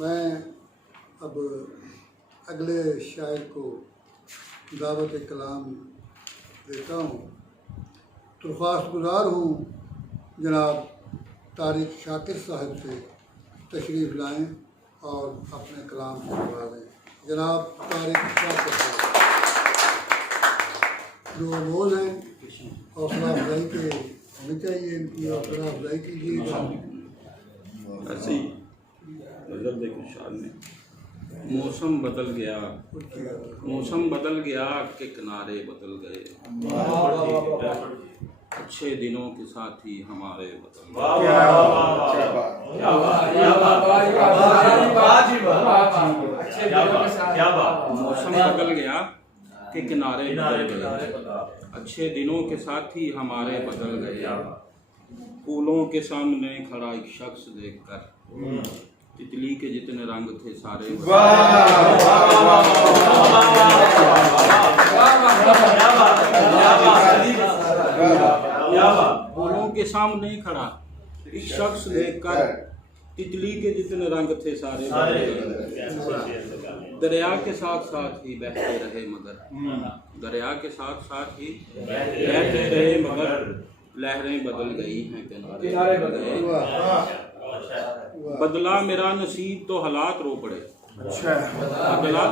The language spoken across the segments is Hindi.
मैं अब अगले शायर को दावत कलाम देता हूँ। दरख्वास्त गुजार हूँ जनाब तारिक शाकिर साहब से तशरीफ़ लाएँ और अपने कलाम से करवा दें। जनाब तारिक शाकिर साहब जो बोल हैं हौसला अफजाई के होनी चाहिए, इनकी हौसला अफजाई कीजिएगा। ऐसे ही नजर देखो शान में मौसम बदल गया के किनारे बदल गए, अच्छे दिनों के साथ ही हमारे बदल गए। मौसम बदल गया के किनारे बदल गए, अच्छे दिनों के साथ ही हमारे बदल गए। फूलों के सामने खड़ा एक शख्स देखकर तितली के जितने रंग थे सारे फूलों के सामने खड़ा एक शख्स देखकर तितली के जितने रंग थे सारे दरिया के साथ साथ ही बहते रहे मगर दरिया के साथ साथ ही बहते रहे मगर लहरें बदल गई हैं किनारे बदल गए। बदला मेरा नसीब तो हालात रो पड़े, बदला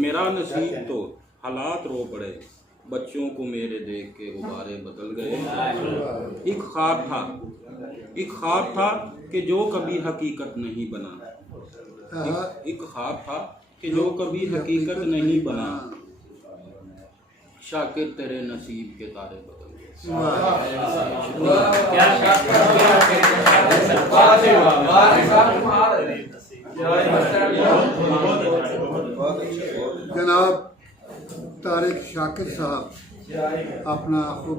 मेरा नसीब तो हालात रो पड़े, बच्चों को मेरे देख के गुब्बारे बदल गए। एक ख्वाब था कि जो कभी हकीकत नहीं बना, एक ख्वाब था कि जो कभी हकीकत नहीं बना, शाकिर तेरे नसीब के तारे बदल गए। जनाब तारिक शाकिर साहब अपना खूब